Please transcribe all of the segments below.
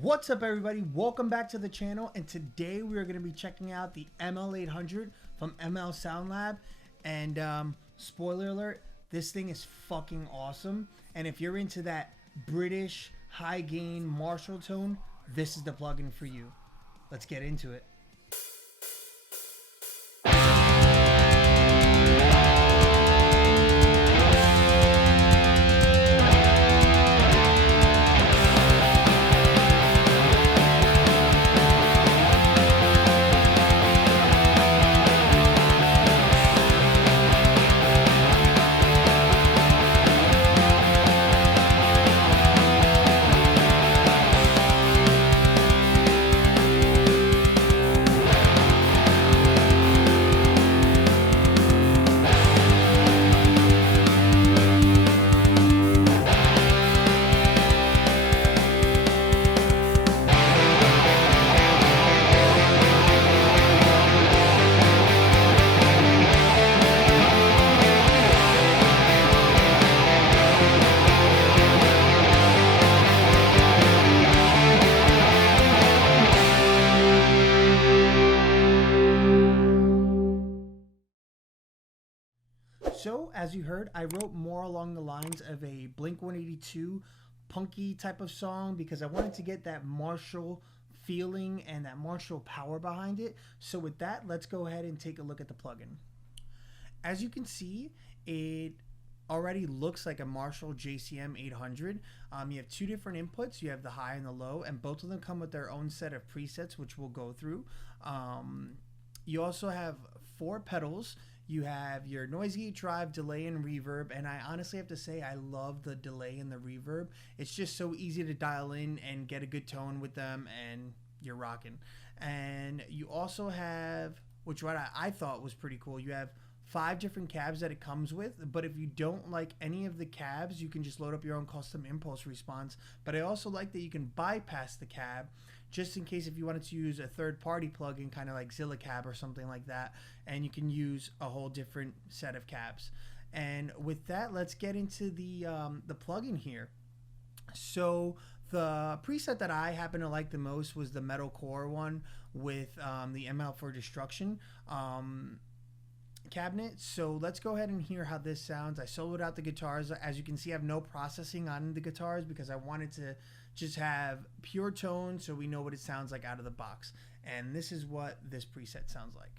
What's up, everybody? Welcome back to the channel, and today we are going to be checking out the ML800 from ML Sound Lab. And spoiler alert, this thing is fucking awesome. And if you're into that British high gain Marshall tone, this is the plugin for you. Let's get into it. So, as you heard, I wrote more along the lines of a Blink-182 punky type of song because I wanted to get that Marshall feeling and that Marshall power behind it. So with that, let's go ahead and take a look at the plugin. As you can see, it already looks like a Marshall JCM 800. You have two different inputs. You have the high and the low, and both of them come with their own set of presets, which we'll go through. You also have 4 pedals. You have your noise gate, drive, delay, and reverb, and I honestly have to say I love the delay and the reverb. It's just so easy to dial in and get a good tone with them, and you're rocking. And you also have, which what I thought was pretty cool, you have 5 different cabs that it comes with, but if you don't like any of the cabs, you can just load up your own custom impulse response. But I also like that you can bypass the cab just in case if you wanted to use a third-party plugin, kind of like ZillaCab or something like that, and you can use a whole different set of cabs. And with that, let's get into the plugin here. So the preset that I happen to like the most was the metalcore one with the ML for Destruction cabinet. So let's go ahead and hear how this sounds. I soloed out the guitars. As you can see, I have no processing on the guitars because I wanted to just have pure tone so we know what it sounds like out of the box. And this is what this preset sounds like.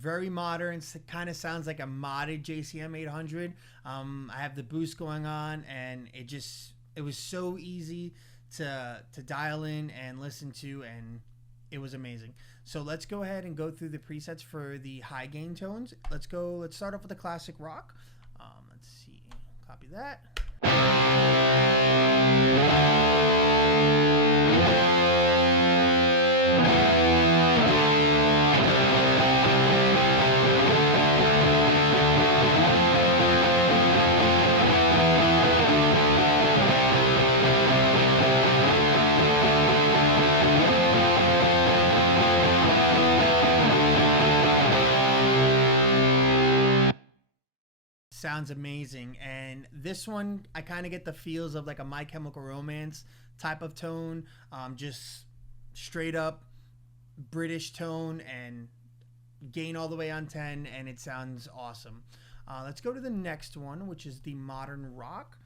Very modern, kind of sounds like a modded JCM 800. I have the boost going on, and it was so easy to dial in and listen to, and it was amazing. So let's go ahead and go through the presets for the high gain tones. Let's start off with the classic rock. Let's see, copy that. Sounds amazing. And this one, I kind of get the feels of like a My Chemical Romance type of tone, just straight up British tone and gain all the way on 10, and it sounds awesome. Let's go to the next one, which is the modern rock.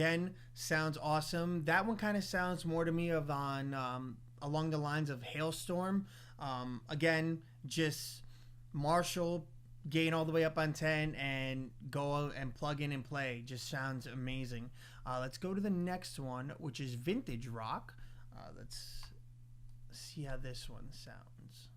Again, sounds awesome. That one kind of sounds more to me of on along the lines of Hailstorm. Again, just Marshall gain all the way up on 10 and go and plug in and play. Just sounds amazing. Let's go to the next one, which is Vintage Rock. Let's see how this one sounds.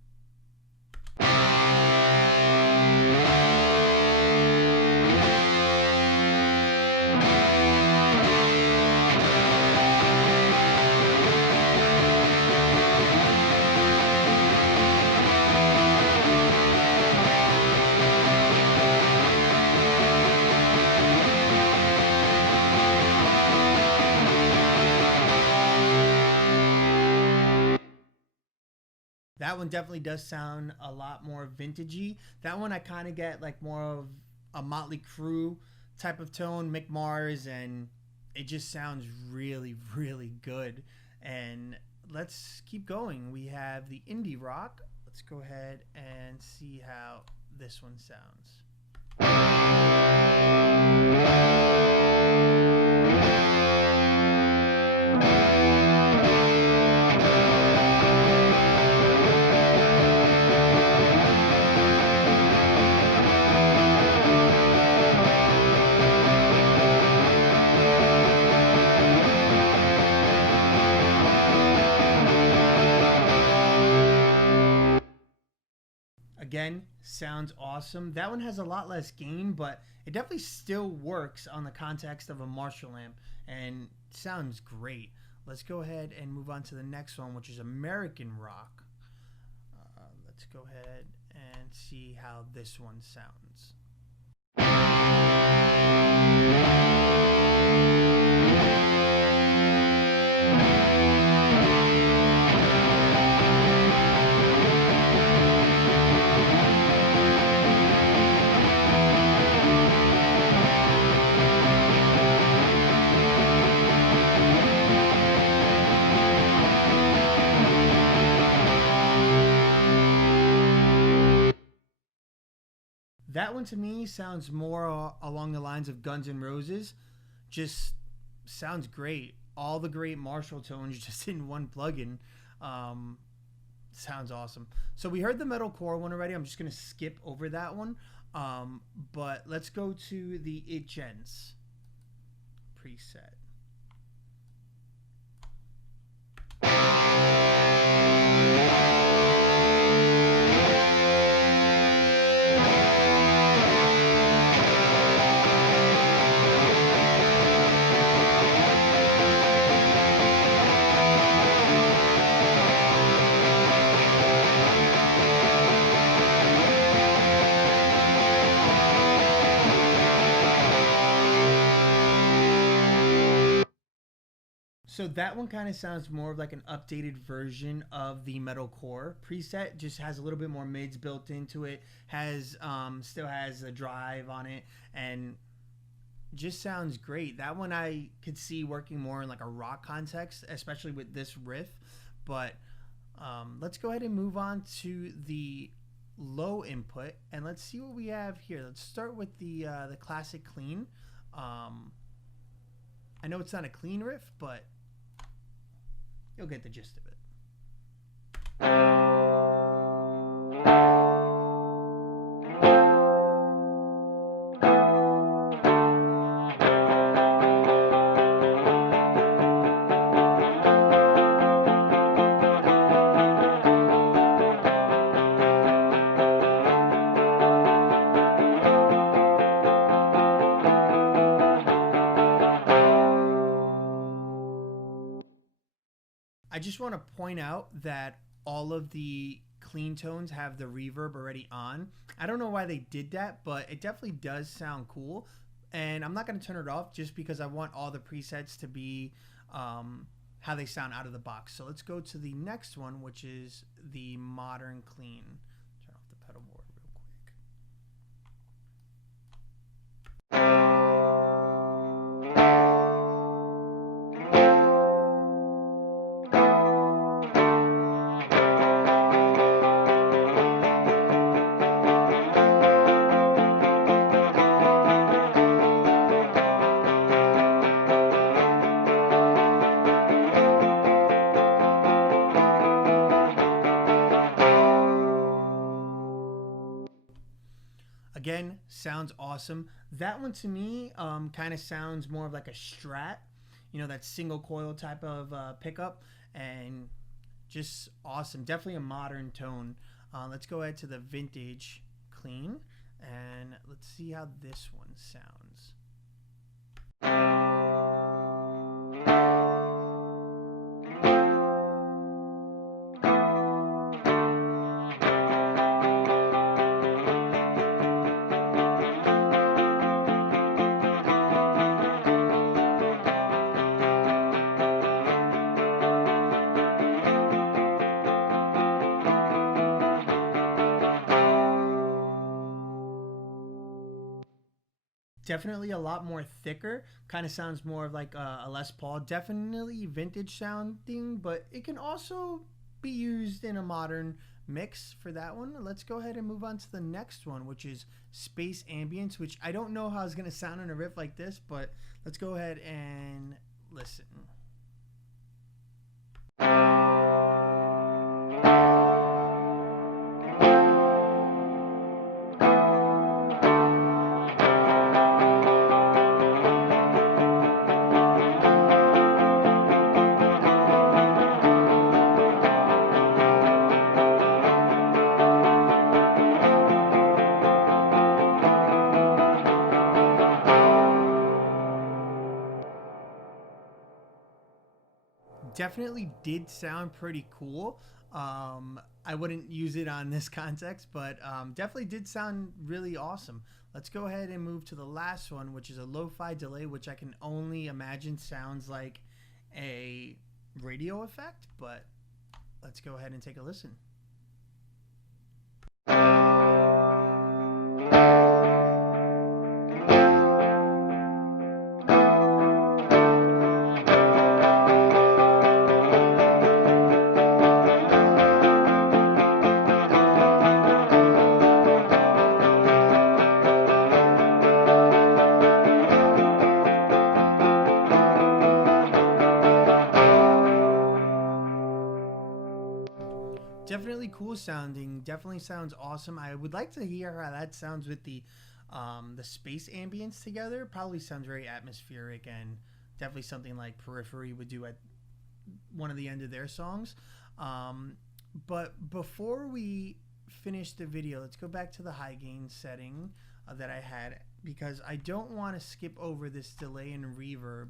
That one definitely does sound a lot more vintagey. That one I kind of get like more of a Motley Crue type of tone, Mick Mars, and it just sounds really, really good. And let's keep going. We have the indie rock. Let's go ahead and see how this one sounds. Again, sounds awesome. That one has a lot less gain, but it definitely still works on the context of a Marshall amp and sounds great. Let's go ahead and move on to the next one, which is American Rock. Let's go ahead and see how this one sounds. That one to me sounds more along the lines of Guns N' Roses. Just sounds great. All the great Marshall tones just in one plugin. Sounds awesome. So we heard the metalcore one already. I'm just going to skip over that one. But let's go to the It Gents preset. So that one kind of sounds more of like an updated version of the metalcore preset. Just has a little bit more mids built into it. Has still has a drive on it, and just sounds great. That one I could see working more in like a rock context, especially with this riff. But let's go ahead and move on to the low input, and let's see what we have here. Let's start with the classic clean. I know it's not a clean riff, but you'll get the gist of it. I just want to point out that all of the clean tones have the reverb already on. I don't know why they did that, but it definitely does sound cool. And I'm not going to turn it off just because I want all the presets to be how they sound out of the box. So let's go to the next one, which is the modern clean. Turn off the pedal board real quick. Again, sounds awesome. That one to me kind of sounds more of like a Strat, you know, that single coil type of pickup, and just awesome. Definitely a modern tone. Let's go ahead to the vintage clean, and let's see how this one sounds. Definitely a lot more thicker. Kind of sounds more like a Les Paul. Definitely vintage sounding, but it can also be used in a modern mix for that one. Let's go ahead and move on to the next one, which is Space Ambience, which I don't know how it's going to sound in a riff like this, but let's go ahead and listen. Definitely did sound pretty cool. I wouldn't use it on this context, but definitely did sound really awesome. Let's go ahead and move to the last one, which is a lo-fi delay, which I can only imagine sounds like a radio effect, but let's go ahead and take a listen. Definitely cool sounding. Definitely sounds awesome. I would like to hear how that sounds with the space ambience together. Probably sounds very atmospheric, and definitely something like Periphery would do at one of the end of their songs. But before we finish the video, let's go back to the high gain setting that I had, because I don't want to skip over this delay and reverb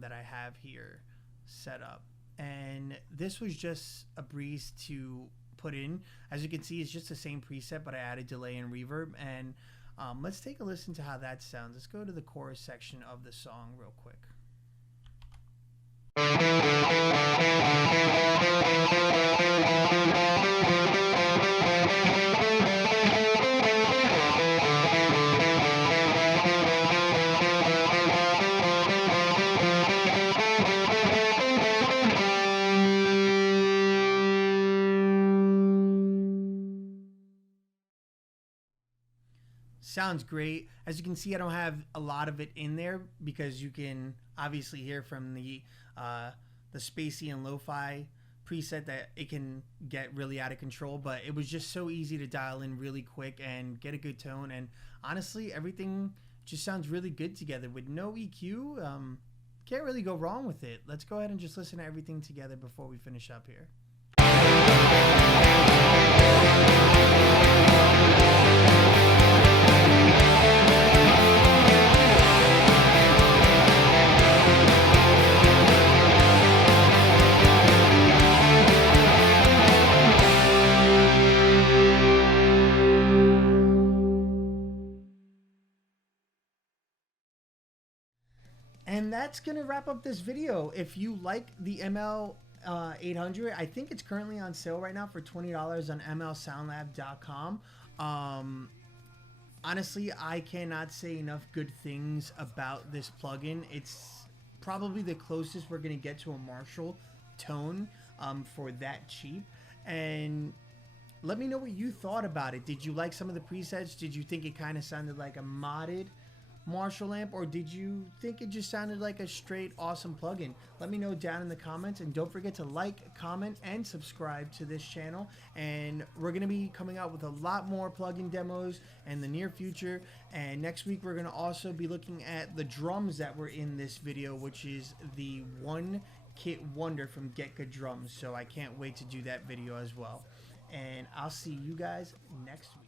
that I have here set up. And this was just a breeze to put in. As you can see, it's just the same preset, but I added delay and reverb. And let's take a listen to how that sounds. Let's go to the chorus section of the song real quick. Sounds great. As you can see, I don't have a lot of it in there because you can obviously hear from the spacey and lo-fi preset that it can get really out of control, but it was just so easy to dial in really quick and get a good tone. And honestly, everything just sounds really good together with no EQ. Can't really go wrong with it. Let's go ahead and just listen to everything together before we finish up here. And that's going to wrap up this video. If you like the ML800, I think it's currently on sale right now for $20 on mlsoundlab.com. Honestly, I cannot say enough good things about this plugin. It's probably the closest we're going to get to a Marshall tone for that cheap. And let me know what you thought about it. Did you like some of the presets? Did you think it kind of sounded like a modded Marshall amp, or did you think it just sounded like a straight awesome plugin? Let me know down in the comments, and don't forget to like, comment, and subscribe to this channel. And we're going to be coming out with a lot more plugin demos in the near future. And next week we're going to also be looking at the drums that were in this video, which is the One Kit Wonder from Get Good Drums. So I can't wait to do that video as well. And I'll see you guys next week.